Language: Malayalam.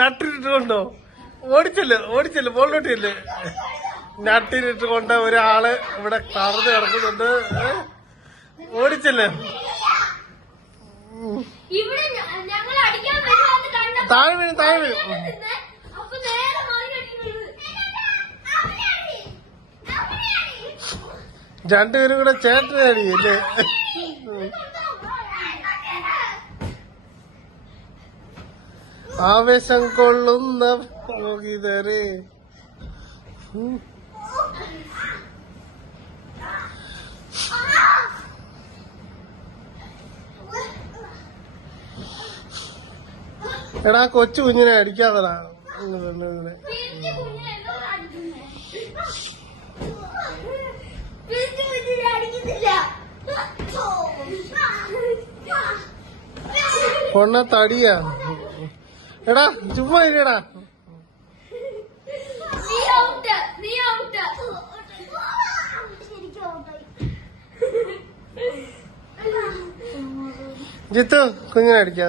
നട്ടിട്ടുണ്ടോ? ഓടിച്ചല്ലേ ബോളിലോട്ടില്ലേ? നട്ടിട്ട് കൊണ്ട് ഒരാള് ഇവിടെ കറന്ന് കിടക്കുന്നുണ്ട്. ഓടിച്ചല്ലേ? താഴെ വീഴും. രണ്ടുപേരും കൂടെ ചേട്ടനടിയല്ലേ? ആവേശം കൊള്ളുന്ന പോകിതരെ. എടാ കൊച്ചു കുഞ്ഞിനെ അടിക്കാതടാ. പൊണ്ണ തടിയാ. എടാ ചുമ്മാ ഇരിയടാ. ജിത്തു കുഞ്ഞിനെ അടിക്കാ.